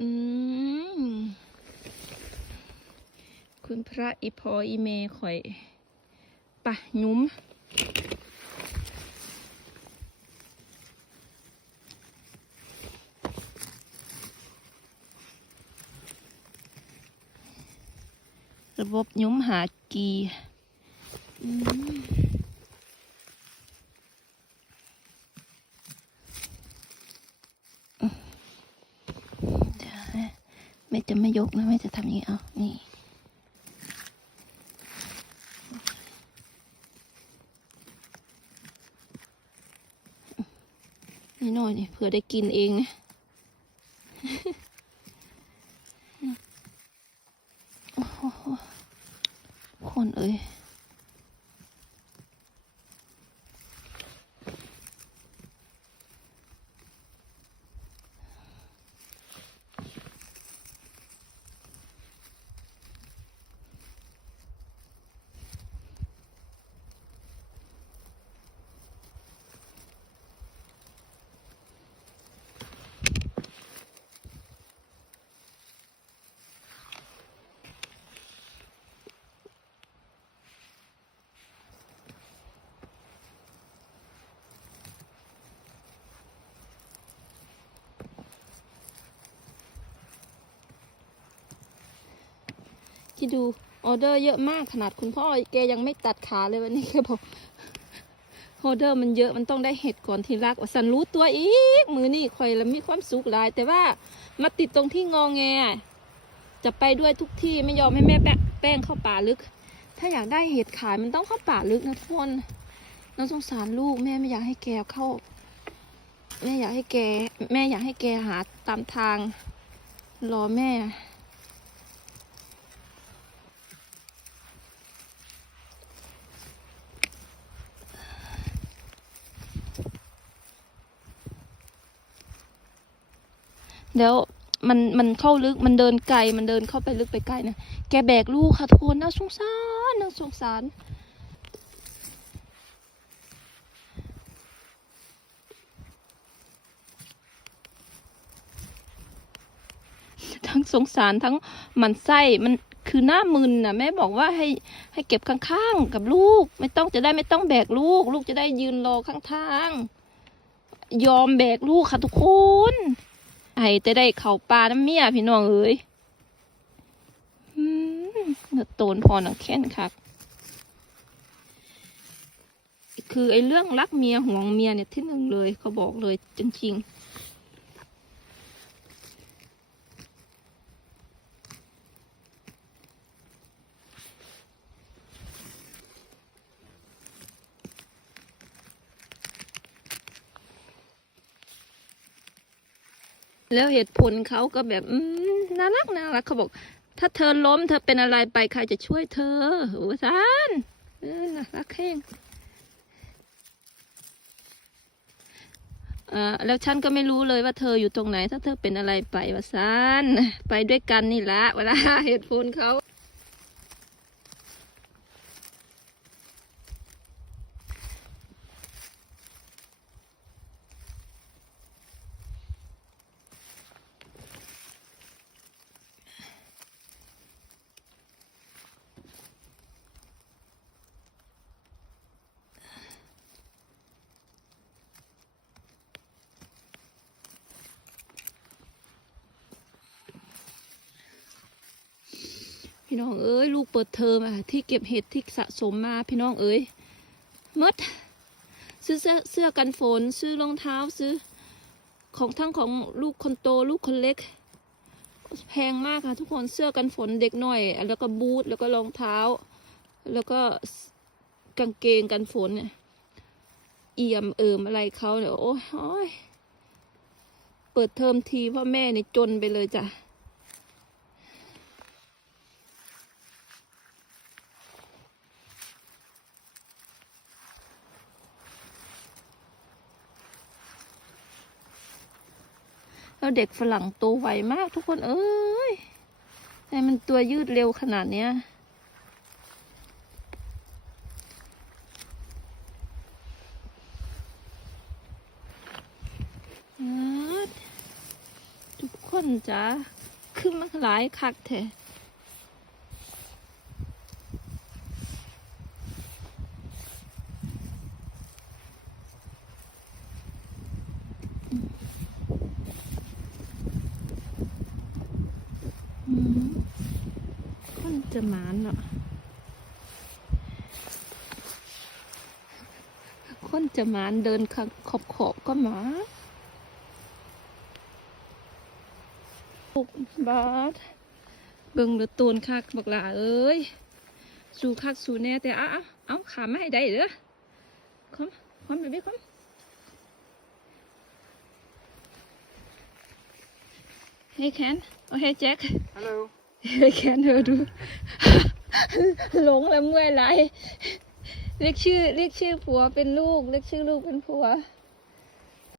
อืมคุณพระอีพออีเมข่อยปะหยุ้มระบบหยุ้มหากีอืมเดี๋ยวนะแม่จะไม่ยกนะแม่จะทำอย่างนี้เอานี่นี่หน่อยนี่เผื่อได้กินเองนะ โอ้โหคนเอ้ย ที่ดูออเดอร์เยอะมากขนาดคุณพ่อแกยังไม่ตัดขาเลยวันนี้แกบอกออเดอร์มันเยอะมันต้องได้เห็ดก่อนที่รักว่าสันรู้ตัวอีกมือนี่คอยแล้วมีความสุขหลาย แต่ว่ามาติดตรงที่งองแงจะไปด้วยทุกที่ไม่ยอมให้แม่แป้งแป้งเข้าป่าลึก ถ้าอยากได้เห็ดขายมันต้องเข้าป่าลึกนะทุกคนน้องสงสารลูกแม่ไม่อยากให้แกเข้าแม่อยากให้แก แม่อยากให้แกหาตามทาง รอแม่ แล้วมันมันเข้าลึกมันเดินไกลมันเดินเข้าไปลึกไปไกลนะแกแบกลูกค่ะทุกคนน่าสงสารน่าสงสารทั้งสงสารทั้งหมันไส้มันคือหน้ามึนน่ะแม่บอกว่าให้ให้เก็บข้างๆกับลูก ไม่ต้องจะได้ไม่ต้องแบกลูก ลูกจะได้ยืนรอข้างทาง ยอมแบกลูกค่ะทุกคน ไอ้จะได้เข่าปลาน้ำเมียพี่น้องเอ้ยอืมเนื้อโตนพอหนังแค้นครับ คือไอ้เรื่องรักเมียห่วงเมียเนี่ยที่หนึ่งเลยเขาบอกเลยจริงๆ แล้วเหตุผลเขาก็แบบน่ารักน่ารักเขาบอก ถ้าเธอล้มเธอเป็นอะไรไปใครจะช่วยเธอโอ้สานน่ารักแห้งอ่าแล้วฉันก็ไม่รู้เลยว่าเธออยู่ตรงไหน ถ้าเธอเป็นอะไรไปวะซานไปด้วยกันนี่ละเวลาเหตุผลเขา พี่น้องเอ้ยลูกเปิดเทอมอะที่เก็บเห็ดที่สะสมมาพี่น้องเอ้ยมดซื้อเสื้อเสื้อกันฝนซื้อรองเท้าซื้อ ของทั้งของลูกคนโตลูกคนเล็ก แพงมากค่ะทุกคนเสื้อกันฝนเด็กหน่อย แล้วก็บูทแล้วก็รองเท้า แล้วก็กางเกงกันฝนเนี่ยเอี่ยมเอิมอะไรเขาเนี่ยโอ้ยเปิดเทอมทีพ่อแม่เนี่จนไปเลยจ้ะ แล้วเด็กฝรั่งโตไวมากทุกคนเอ้ยทำไมมันตัวยืดเร็วขนาดเนี้ยทุกคคนจ้าขึ้นมาหลายคักแท้ จะหมานเนาะคนจะหมานเดินขอบขอบๆก็หมาปุกบาทเบิ่งเดือตูนคักบักหลาเอ้ย สู่คักสู่แน่แต่เอาเอาเอาขาไม่ให้ได้เด้อคอมคอมไปบี้คอมเฮ้ยแคนโอเฮ้ยแจ็ค Hello. เฮ้ยแคนเธอดู หลงแล้วเมื่อยไร เรียกชื่อ เรียกชื่อผัวเป็นลูก เรียกชื่อลูกเป็นผัว